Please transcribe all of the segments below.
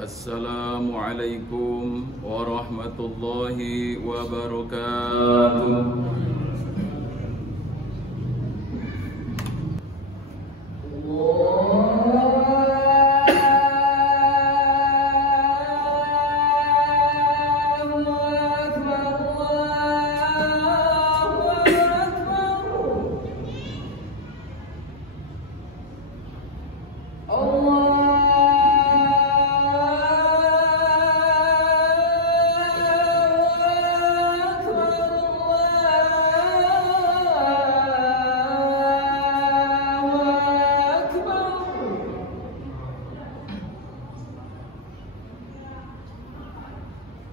Assalamualaikum warahmatullahi wabarakatuh.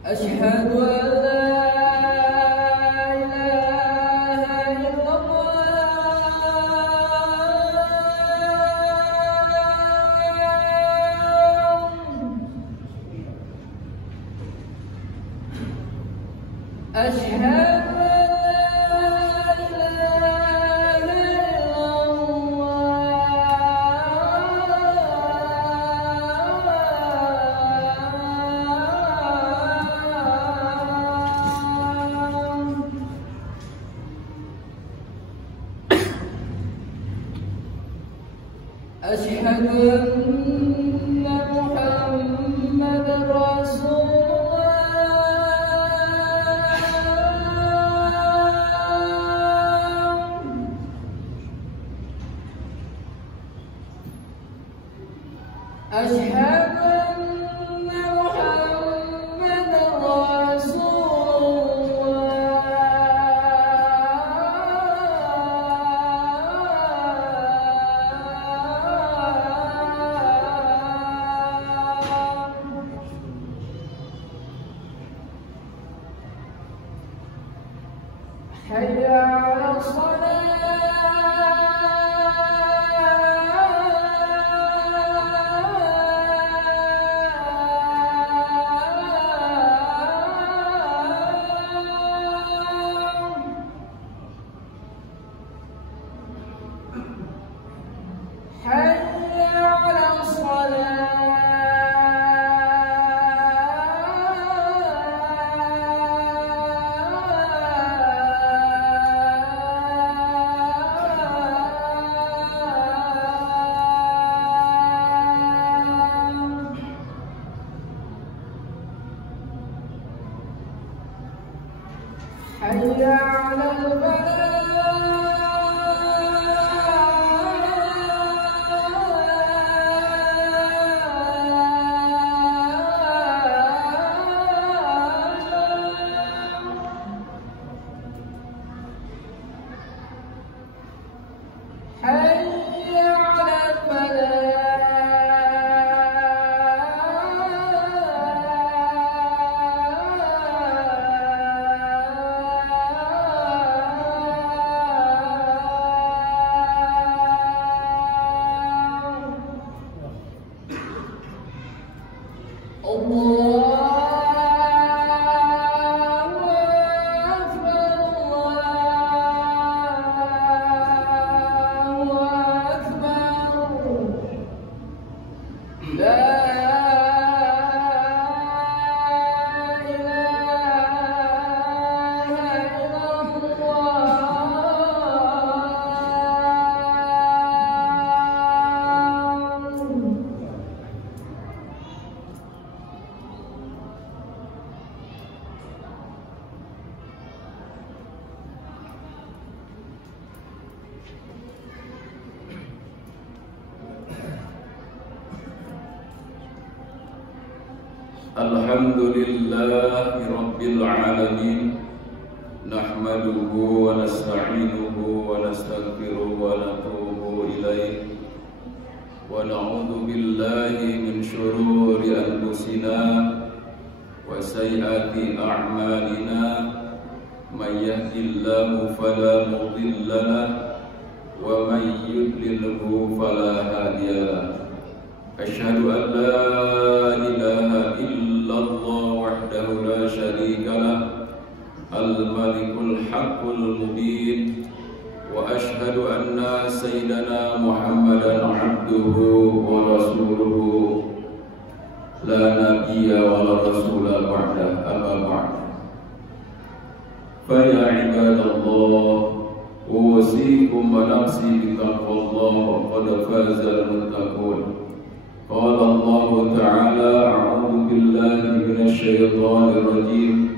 أشهد أن لا إله إلا الله. أشهد أشهد أن محمد رسول الله. أشهد أن محمد رسول حي على حي على Alhamdulillahi Rabbil Alamin. Nahmaduhu wa nasta'inuhu wa nastaghfiruhu wa natubu ilaih. Wa na'udzu billahi min syururi anfusina wa sayyiati a'malina. May yahdihillahu fala mudilla lahu wa may yudlilhu fala hadiya lahu. Asyhadu an la ilaha illallah wahdahu la syarika lah, al-malikul haqqul mubin, wa asyhadu anna sayyidana Muhammadan abduhu wa rasuluhu. لا نبي ولا رسول بعده أما بعد فيا عباد الله أوصيكم ونفسي بتقوى الله وقد فاز المتقون قال الله تعالى أعوذ بالله من الشيطان الرجيم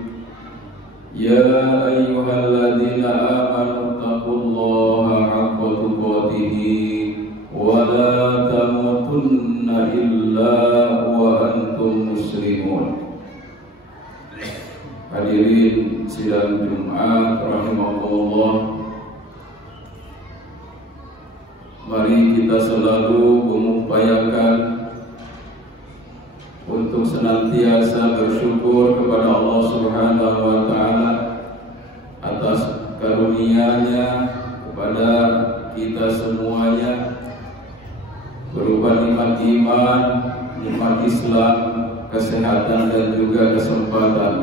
يا أيها الذين آمنوا اتقوا الله حق تقاته ولا تموتن إلا وأنتم مسلمون. Hadirin sidang Jumat rahimakumullah, mari kita selalu mengupayakan untuk senantiasa bersyukur kepada Allah Subhanahu wa Ta'ala atas karunia-Nya kepada kita semuanya, berupa nikmat iman, nikmat Islam, kesehatan dan juga kesempatan.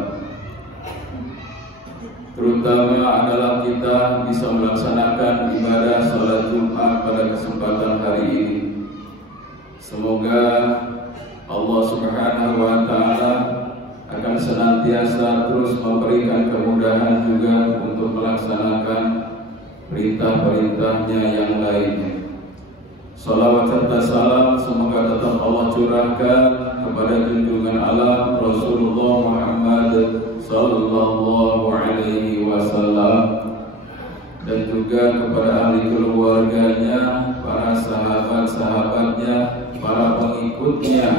Terutama adalah kita bisa melaksanakan ibadah salat Jumat pada kesempatan hari ini. Semoga Allah Subhanahu wa Ta'ala akan senantiasa terus memberikan kemudahan juga untuk melaksanakan perintah-perintahnya yang lainnya. Salawat serta salam semoga tetap Allah curahkan kepada junjungan alam Rasulullah Muhammad sallallahu alaihi wasallam dan juga kepada ahli keluarganya, para sahabat-sahabatnya, para pengikutnya,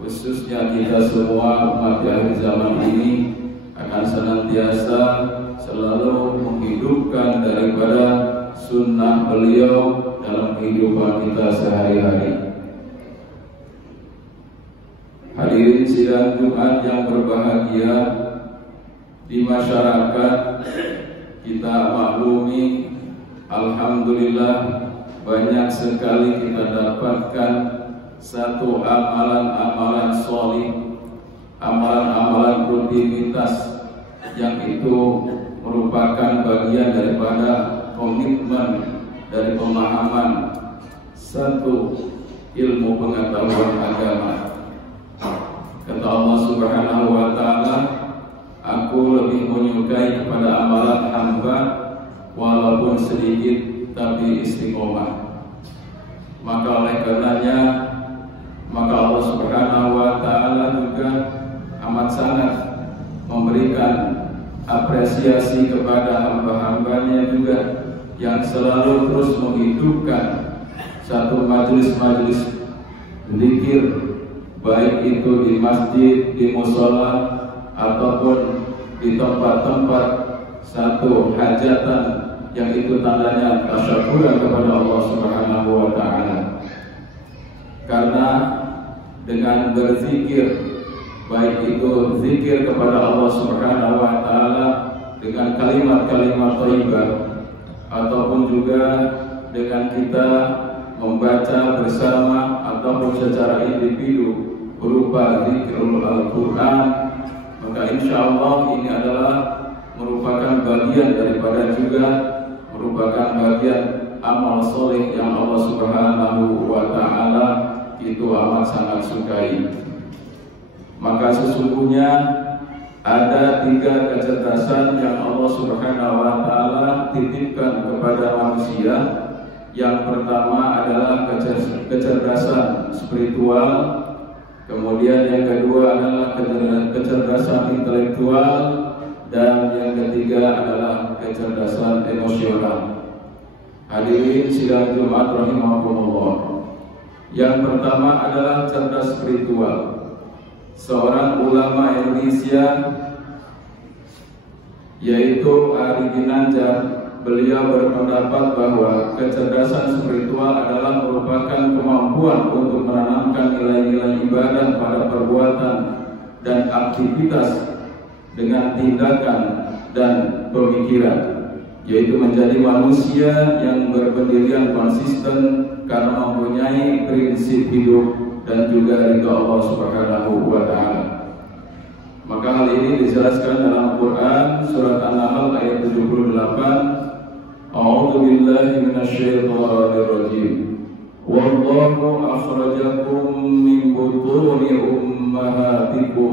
khususnya kita semua umat di akhir zaman ini akan senantiasa selalu menghidupkan daripada sunnah beliau dalam kehidupan kita sehari-hari. Hadirin sidang Jumat yang berbahagia, di masyarakat kita maklumi, alhamdulillah banyak sekali kita dapatkan satu amalan-amalan sholih, amalan-amalan rutinitas yang itu merupakan bagian daripada komitmen dari pemahaman satu ilmu pengetahuan agama. Kata Allah Subhanahu wa Ta'ala, aku lebih menyukai kepada amalan hamba walaupun sedikit tapi istiqomah. Maka oleh karenanya, maka Allah Subhanahu wa Ta'ala juga amat sangat memberikan apresiasi kepada hamba-hambanya juga yang selalu terus menghidupkan satu majelis-majelis zikir, baik itu di masjid, di mushola, ataupun di tempat-tempat satu hajatan yang itu tandanya tasyakuran kepada Allah Subhanahu wa Ta'ala. Karena dengan berzikir, baik itu zikir kepada Allah Subhanahu wa Ta'ala dengan kalimat-kalimat thayyibah, ataupun juga dengan kita membaca bersama ataupun secara individu berupa zikrul Al-Quran, maka insya Allah ini adalah merupakan bagian daripada juga merupakan bagian amal soleh yang Allah Subhanahu wa Ta'ala itu amat sangat sukai. Maka sesungguhnya ada 3 kecerdasan yang Allah Subhanahu wa Ta'ala titipkan kepada manusia. Yang pertama adalah kecerdasan spiritual, kemudian yang kedua adalah kecerdasan intelektual, dan yang ketiga adalah kecerdasan emosional. Hadirin sidang Jumat rahimakumullah. Yang pertama adalah cerdas spiritual. Seorang ulama Indonesia yaitu Ari Ginanjar, beliau berpendapat bahwa kecerdasan spiritual adalah merupakan kemampuan untuk menanamkan nilai-nilai ibadah pada perbuatan dan aktivitas dengan tindakan dan pemikiran, yaitu menjadi manusia yang berpendirian konsisten karena mempunyai prinsip hidup dan juga ridha Allah Subhanahu wa Ta'ala. Maka hal ini dijelaskan dalam Quran surat An-Nahl ayat 78. A'udzu billahi minasyaitonir rajim. Wallahu akhrajakum min butuni أمهاتكم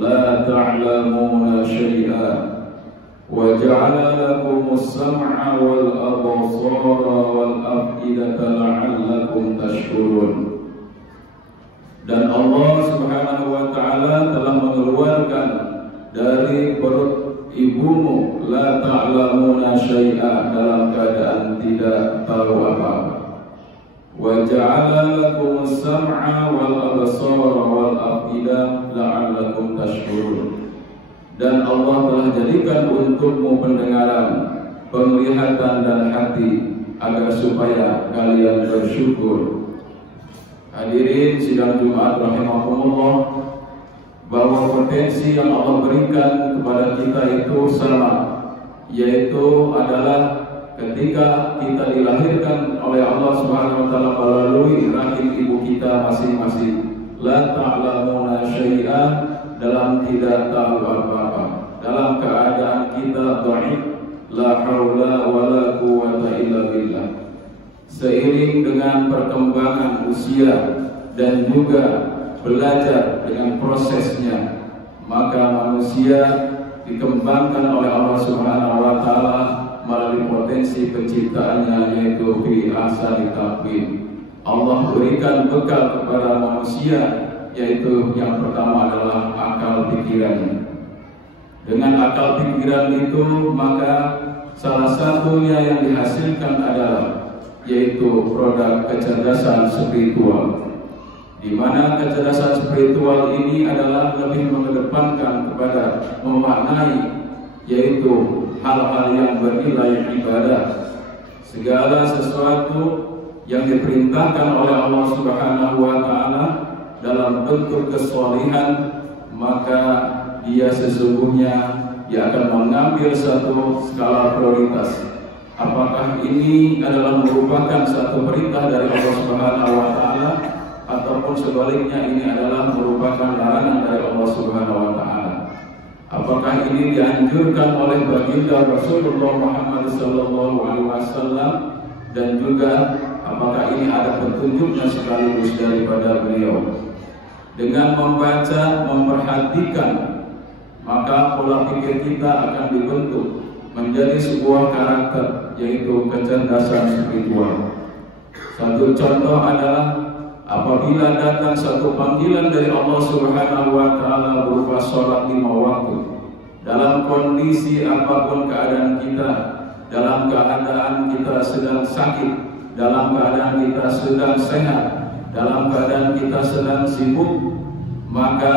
لا تعلمون شيئا وجعل لكم السمع والأبصار والأفئدة لعلكم تشكرون. Dan Allah Subhanahu wa Ta'ala telah mengeluarkan dari perut ibumu la ta'lamuna syai'a, dalam keadaan tidak tahu apa-apa. Wa ja'ala lakum as-sam'a wal absara wal af'idah la'allakum tashkurun. Dan Allah telah jadikan untukmu pendengaran, penglihatan dan hati agar supaya kalian bersyukur. Hadirin sidang Jumat rahimakumullah, bahwa potensi yang Allah berikan kepada kita itu sama, yaitu adalah ketika kita dilahirkan oleh Allah Subhanahu wa Ta'ala melalui rahim ibu kita masing-masing, la ta'lamuna syai'a, dalam tidak tahu apa-apa, dalam keadaan kita dhaif, la haula wala quwwata illa billah. Seiring dengan perkembangan usia dan juga belajar dengan prosesnya, maka manusia dikembangkan oleh Allah Subhanahu wa Ta'ala melalui potensi penciptaannya, yaitu fi ahsani taqwim. Allah berikan bekal kepada manusia, yaitu yang pertama adalah akal pikiran. Dengan akal pikiran itu, maka salah satunya yang dihasilkan adalah yaitu produk kecerdasan spiritual, di mana kecerdasan spiritual ini adalah lebih mengedepankan kepada memaknai yaitu hal-hal yang bernilai ibadah. Segala sesuatu yang diperintahkan oleh Allah Subhanahu wa Ta'ala dalam bentuk kesolihan, maka dia sesungguhnya akan mengambil satu skala prioritas. Apakah ini adalah merupakan satu perintah dari Allah Subhanahu wa Ta'ala, ataupun sebaliknya ini adalah merupakan larangan dari Allah Subhanahu wa Ta'ala? Apakah ini dianjurkan oleh baginda Rasulullah Muhammad sallallahu alaihi wasallam, dan juga apakah ini ada petunjuknya sekaligus daripada beliau? Dengan membaca, memperhatikan, maka pola pikir kita akan dibentuk menjadi sebuah karakter, yaitu kecerdasan spiritual. Satu contoh adalah apabila datang satu panggilan dari Allah Subhanahu wa Ta'ala berupa sholat 5 waktu, dalam kondisi apapun keadaan kita, dalam keadaan kita sedang sakit, dalam keadaan kita sedang sehat, dalam keadaan kita sedang sibuk, maka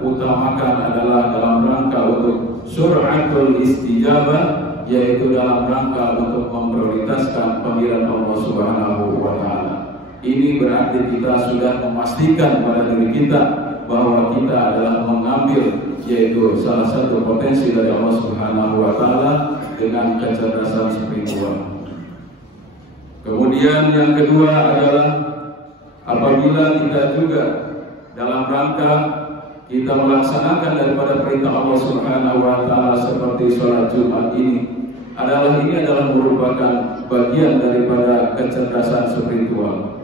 utamakan adalah dalam rangka untuk sur'atul istijabah, yaitu dalam rangka untuk memprioritaskan panggilan Allah Subhanahu wa Ta'ala. Ini berarti kita sudah memastikan pada diri kita bahwa kita adalah mengambil yaitu salah satu potensi dari Allah Subhanahu wa Ta'ala dengan kecerdasan spiritual. Kemudian yang kedua adalah apabila kita juga dalam rangka kita melaksanakan daripada perintah Allah Subhanahu wa Ta'ala seperti sholat Jumat ini adalah merupakan bagian daripada kecerdasan spiritual.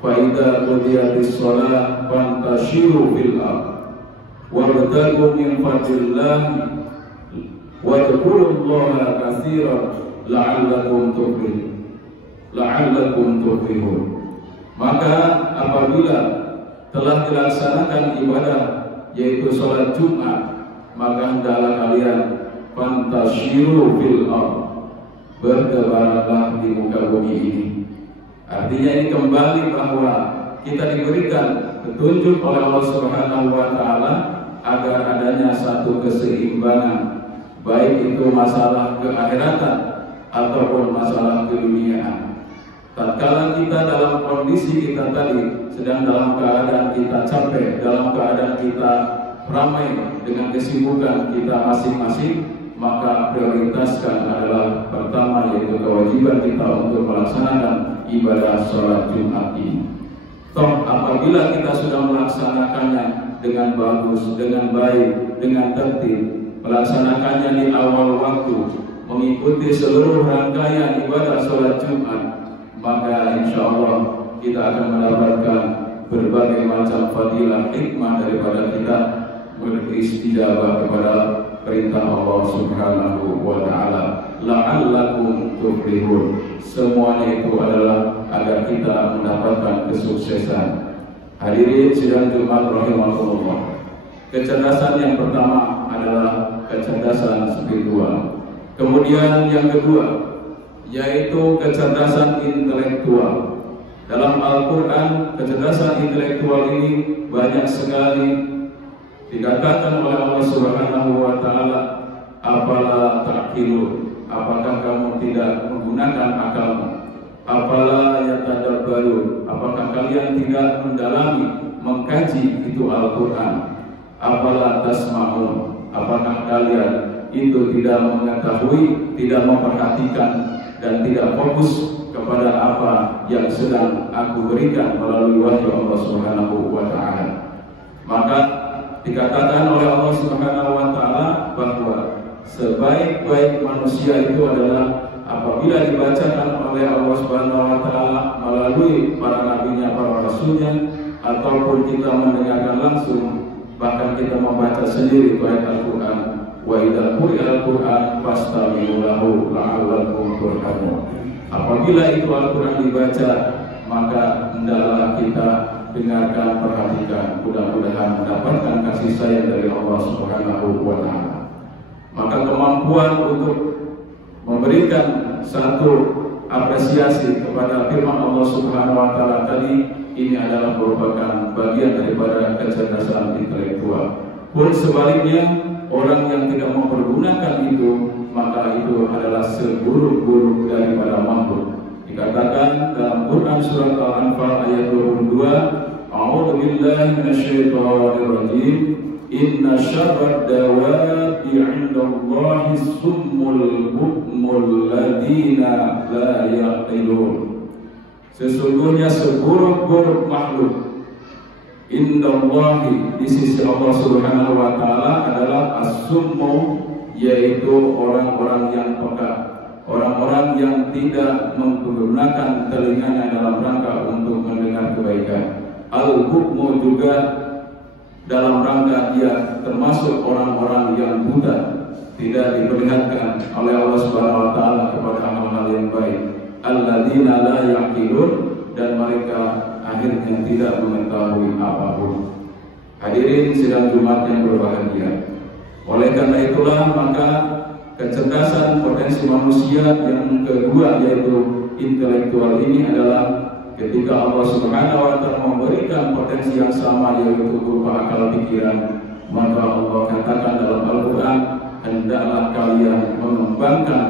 Fa idza qudiyatis shalah fantashiru fil ardh wabtaghu min fadlillah wadhkurullaha katsiran la'allakum tuflihun. Maka apabila telah dilaksanakan ibadah yaitu sholat Jumat, maka hendaklah kalian fantashiru fil ardh, bertebaranlah di muka bumi ini. Artinya ini kembali bahwa kita diberikan petunjuk oleh Allah Subhanahu wa Ta'ala agar adanya satu keseimbangan, baik itu masalah keakhiratan ataupun masalah keduniaan. Tatkala kita dalam kondisi kita tadi sedang dalam keadaan kita capek, dalam keadaan kita ramai dengan kesibukan kita masing-masing, maka prioritaskan adalah pertama yaitu kewajiban kita untuk melaksanakan ibadah sholat Jumat ini. Toh apabila kita sudah melaksanakannya dengan bagus, dengan baik, dengan tertib, melaksanakannya di awal waktu, mengikuti seluruh rangkaian ibadah sholat Jumat, maka insya Allah kita akan mendapatkan berbagai macam fadilah hikmah daripada kita beristijabah kepada perintah Allah Subhanahu wa Ta'ala. La'allakum tuflihun. Semuanya itu adalah agar kita mendapatkan kesuksesan. Hadirin sidang Jumat rahimakumullah. Kecerdasan yang pertama adalah kecerdasan spiritual. Kemudian yang kedua yaitu kecerdasan intelektual. Dalam Al-Quran, kecerdasan intelektual ini banyak sekali dikatakan oleh Allah Subhanahu wa Ta'ala, "Afala ta'qilun?" Apakah kamu tidak menggunakan akalmu? "Afala yatadabbarun?" Apakah kalian tidak mendalami, mengkaji itu Al-Quran? "Afala tasma'un?" Apakah kalian itu tidak mengetahui, tidak memperhatikan dan tidak fokus kepada apa yang sedang aku berikan melalui wahyu Allah Subhanahu wa Ta'ala? Maka dikatakan oleh Allah Subhanahu wa Ta'ala bahwa sebaik-baik manusia itu adalah apabila dibacakan oleh Allah Subhanahu wa Ta'ala melalui para nabinya, para rasulnya, ataupun kita mendengarkan langsung, bahkan kita membaca sendiri ayat Al-Quran. Wa idza quri'al Qur'an fastami'u lahu la'allakum turhamun. Apabila itu Al-Quran dibaca, maka hendaklah kita dengarkan, perhatikan, mudah-mudahan mendapatkan kasih sayang dari Allah Subhanahu wa Ta'ala. Maka kemampuan untuk memberikan satu apresiasi kepada firman Allah Subhanahu wa Ta'ala tadi, ini adalah merupakan bagian daripada kecerdasan intelektual. Pun sebaliknya, orang yang tidak mempergunakan itu, maka itu adalah seburuk-buruk daripada makhluk. Dikatakan dalam Quran surat Al-Anfal ayat 22, "A'udzu billahi minasyaitonir rajim. Inna syarrad dawabi 'indallahi summul bukmul ladina la yaqilun." Sesungguhnya seburuk-buruk makhluk indallahi, di sisi Allah Subhanahu wa Ta'ala, adalah as-summu, yaitu orang-orang yang peka, orang-orang yang tidak menggunakan telinganya dalam rangka untuk mendengar kebaikan. Al-hukmu juga dalam rangka dia termasuk orang-orang yang buta, tidak diperlihatkan oleh Allah Subhanahu wa Ta'ala kepada hal-hal yang baik. Alladzina la yaqilun, dan mereka akhirnya tidak mengetahui apapun. Hadirin sidang Jumat yang berbahagia. Oleh karena itulah maka kecerdasan potensi manusia yang kedua yaitu intelektual ini adalah ketika Allah Subhanahu wa Ta'ala memberikan potensi yang sama yaitu berupa akal pikiran, maka Allah katakan dalam Al-Quran, hendaklah kalian mengembangkan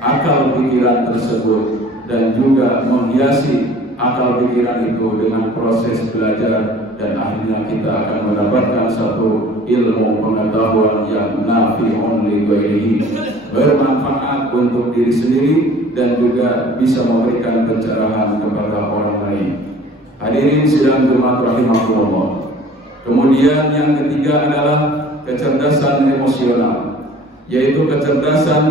akal pikiran tersebut dan juga menghiasi akal pikiran itu dengan proses belajar, dan akhirnya kita akan mendapatkan satu ilmu pengetahuan yang nafi'un li ghairihi, bermanfaat untuk diri sendiri dan juga bisa memberikan pencerahan kepada orang lain. Hadirin sidang Jumat rahimakumullah. Kemudian yang ketiga adalah kecerdasan emosional, yaitu kecerdasan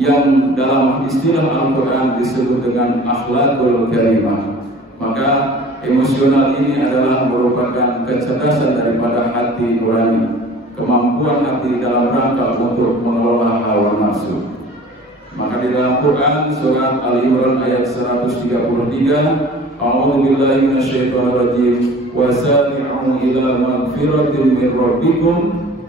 yang dalam istilah Al-Quran disebut dengan akhlakul karimah. Maka emosional ini adalah merupakan kecerdasan daripada hati nurani, kemampuan hati dalam rangka untuk mengelola hawa nafsu. Maka di dalam Quran surat Al-Imran ayat 133, "A'udzu billahi minasyaitonir rajim. Wasari'u ila magfiratin min rabbikum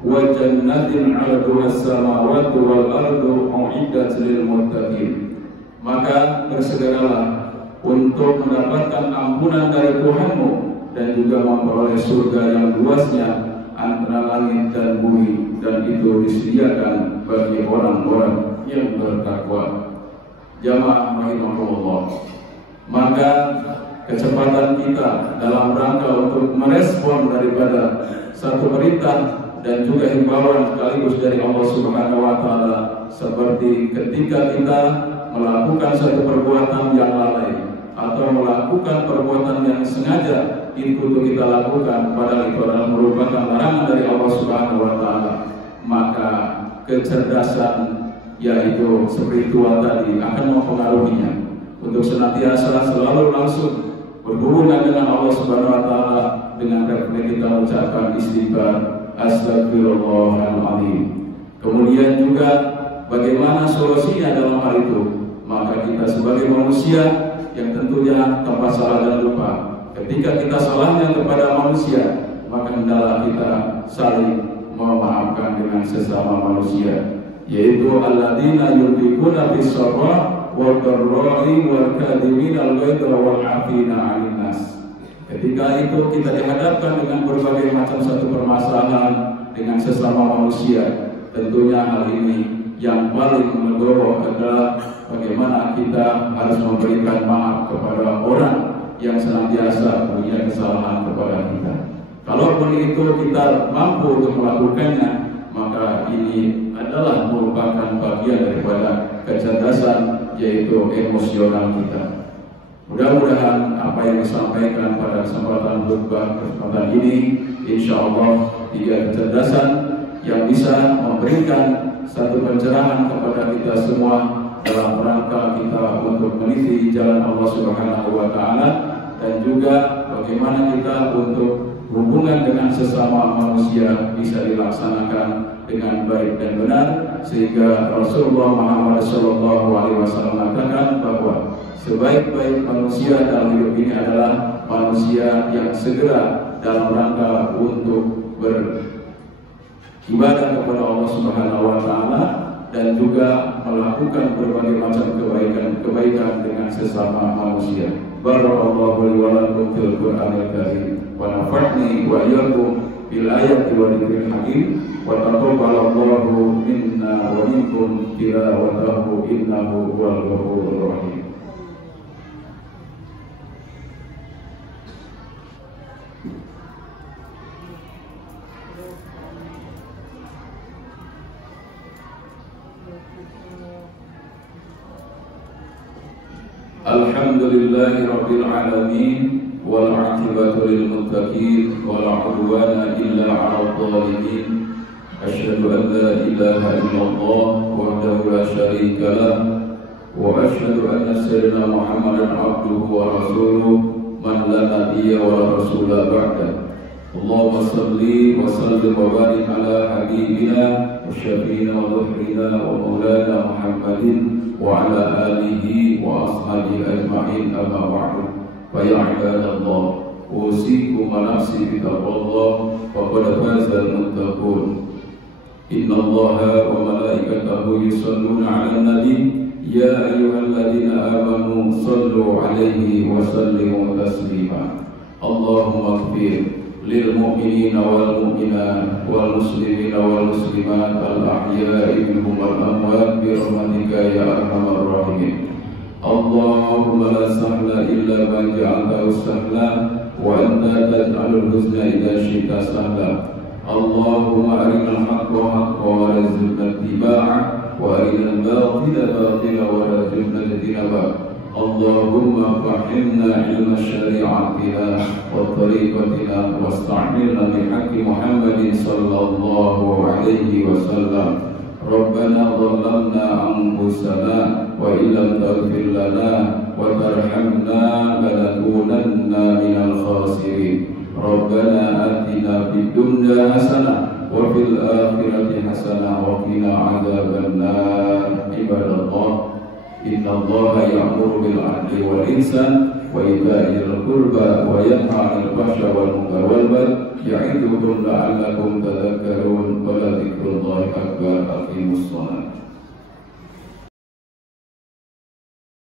wa jannatin 'arduha as-samawati wal ardu u'iddat lil muttaqin." Maka bersegeralah untuk mendapatkan ampunan dari Tuhanmu dan juga memperoleh surga yang luasnya antara langit dan bumi, dan itu disediakan bagi orang-orang yang bertakwa. Jamaah rahimakumullah. Maka kecepatan kita dalam rangka untuk merespon daripada satu perintah dan juga himbauan sekaligus dari Allah Subhanahu wa Ta'ala, seperti ketika kita melakukan satu perbuatan yang lalai atau melakukan perbuatan yang sengaja itu kita lakukan, padahal itu adalah merupakan larangan dari Allah Subhanahu wa Ta'ala, maka kecerdasan yaitu spiritual tadi akan mempengaruhinya untuk senantiasa selalu langsung berhubungan dengan Allah Subhanahu wa taala dengan kita mengucapkan istighfar astagfirullahaladzim. Kemudian juga bagaimana solusinya dalam hal itu? Maka kita sebagai manusia yang tentunya tanpa salah dan lupa, ketika kita salahnya kepada manusia, maka hendaklah kita saling memaafkan dengan sesama manusia, yaitu alladzina yunfiquna fis-sarra wal dharra'i wal kadhimina al-ghaidha wal 'afina 'anil nas. Ketika itu kita dihadapkan dengan berbagai macam satu permasalahan dengan sesama manusia, tentunya hal ini yang paling mendorong adalah bagaimana kita harus memberikan maaf kepada orang yang senantiasa punya kesalahan kepada kita. Kalaupun itu kita mampu untuk melakukannya, maka ini adalah merupakan bagian daripada kecerdasan, yaitu emosional kita. Mudah-mudahan apa yang disampaikan pada kesempatan ini, insya Allah tiga kecerdasan yang bisa memberikan satu pencerahan kepada kita semua dalam rangka kita untuk meniti jalan Allah Subhanahu wa taala, dan juga bagaimana kita untuk hubungan dengan sesama manusia bisa dilaksanakan dengan baik dan benar, sehingga Rasulullah Muhammad SAW mengatakan bahwa sebaik-baik manusia dalam hidup ini adalah manusia yang segera dalam rangka untuk beribadah kepada Allah Subhanahu wa taala dan juga melakukan berbagai macam kebaikan dengan sesama manusia. Barakallahu li wa lakum fil Qur'anil Karim wa nafa'ni wa iyyakum bil ayati wa dzikril hakim wa taqabbalallahu minna wa minkum tilawatahu innahu huwal ghafurur rahim. Alhamdulillahi Rabbil Alamin wal aqibatu lil muttaqin wala udwana illa 'alal zalimin. Asyhadu an la ilaha illallah wahdahu la syarika lah wa asyhadu anna sayyidina Muhammadan abduhu wa rasuluh man la nabiyya wa la rasula ba'da. Allahumma salli wa sallim wa barik ala habibina wa syafiina wa dhuhrina wa maulana Muhammadin wa ala alihi wa ashabihi ajma'in, amma ba'du. Fa ya ibadallah, usikum wa nafsi bi taqwallah, faqad faza al-muttaqun. Inna Allaha wa malaikatahu yusalluna 'alan nabi, ya ayyuhalladzina amanu sallu 'alaihi wa sallimu taslima. Allahumma ighfir lil mu'minina wal mu'minat wal muslimina wal muslimat al ahya'i minhum wal amwat bi rahmatika ya arhamar rahimin. Allahumma la sahla illa ma ja'altahu sahla wa anta taj'alul huzna idza syi'ta sahla. Allahumma arinal haqqa haqqan warzuqna ittiba'ah wa arinal batila batila warzuqna ijtinabah. Allahumma fahimna ilma syari'atina wa tariqatina wasta'milna bihaqqi Muhammadin sallallahu alaihi wasallam. Rabbana dhalamna anfusana wa illam taghfir lana wa tarhamna lanakunanna minal khasirin. Rabbana atina fid dunya hasanah wa fil akhirati hasanah wa qina adzaban nar. Ibadallah, inna Allaha ya'muru bil 'adli wal ihsan wa ita'i dzil qurba wa yanha 'anil fahsya'i wal munkari wal baghi ya'idukum la'allakum tadhakkarun.